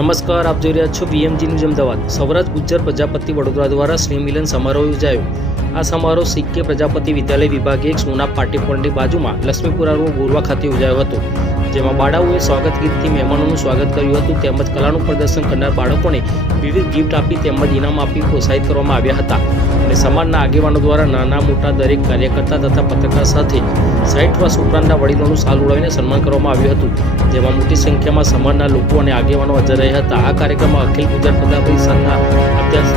નમસ્કાર, આપ જોઈ રહ્યા છો BMG ન્યૂઝ અમદાવાદ। સૌરાષ્ટ્ર ગુજ્જર પ્રજાપતિ વડોદરા દ્વારા સ્નેહ મિલન સમારોહ યોજાયો। આ સમારોહ CK પ્રજાપતિ વિદ્યાલય વિભાગ 1 સોના પાટી પોળની બાજુમાં લક્ષ્મીપુરા રોડ ગોરવા ખાતે યોજાયો હતો, જેમાં બાળાઓએ સ્વાગત ગીતથી મહેમાનોનું સ્વાગત કર્યું હતું તેમજ કલાનું પ્રદર્શન કરનાર બાળકોને વિવિધ ગિફ્ટ આપી તેમજ ઇનામ આપી પ્રોત્સાહિત કરવામાં આવ્યા હતા અને સમાજના આગેવાનો દ્વારા નાના મોટા દરેક કાર્યકર્તા તથા પત્રકાર સાથે 60 વર્ષ ઉપરાંતના વડીલોનું શાલ ઉડાવીને સન્માન કરવામાં આવ્યું હતું, જેમાં મોટી સંખ્યામાં સમાજના લોકો અને આગેવાનો હાજર રહ્યા હતા। આ કાર્યક્રમમાં અખિલ ગુજરાત પ્રજાપતિ સંઘના અધ્યક્ષ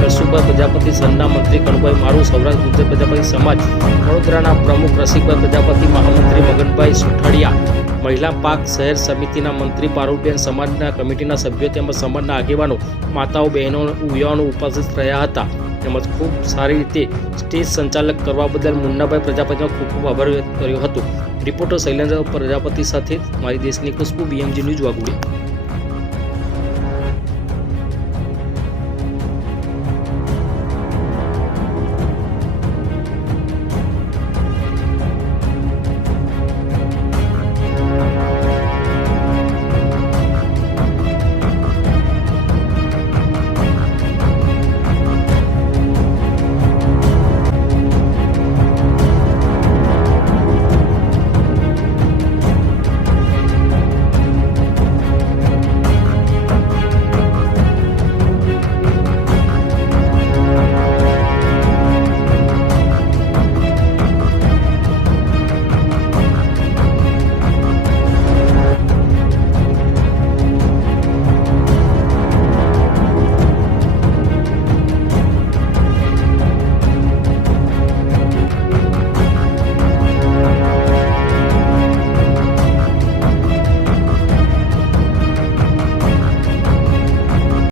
કશુભાઈ પ્રજાપતિ, સંઘના મંત્રી કનુભાઈ મારું, સૌરાષ્ટ્ર ગુજ્જર પ્રજાપતિ સમાજ વડોદરાના પ્રમુખ રસિકભાઈ પ્રજાપતિ, મહામંત્રી મગનભાઈ સુઠાડિયા, મહિલા પાક શહેર સમિતિના મંત્રી પારુલબેન, સમાજના કમિટીના સભ્યો તેમજ સમાજના આગેવાનો, માતાઓ, બહેનો, યુવાનો ઉપસ્થિત રહ્યા હતા તેમજ ખૂબ સારી રીતે સ્ટેજ સંચાલક કરવા બદલ મુન્નાભાઈ પ્રજાપતિનો ખૂબ ખૂબ આભાર વ્યક્ત કર્યો હતો। રિપોર્ટર શૈલેન્દ્ર પ્રજાપતિ સાથે મારી દેશની ખુશ્બુ, BMG ન્યૂઝ વાઘોડિયા।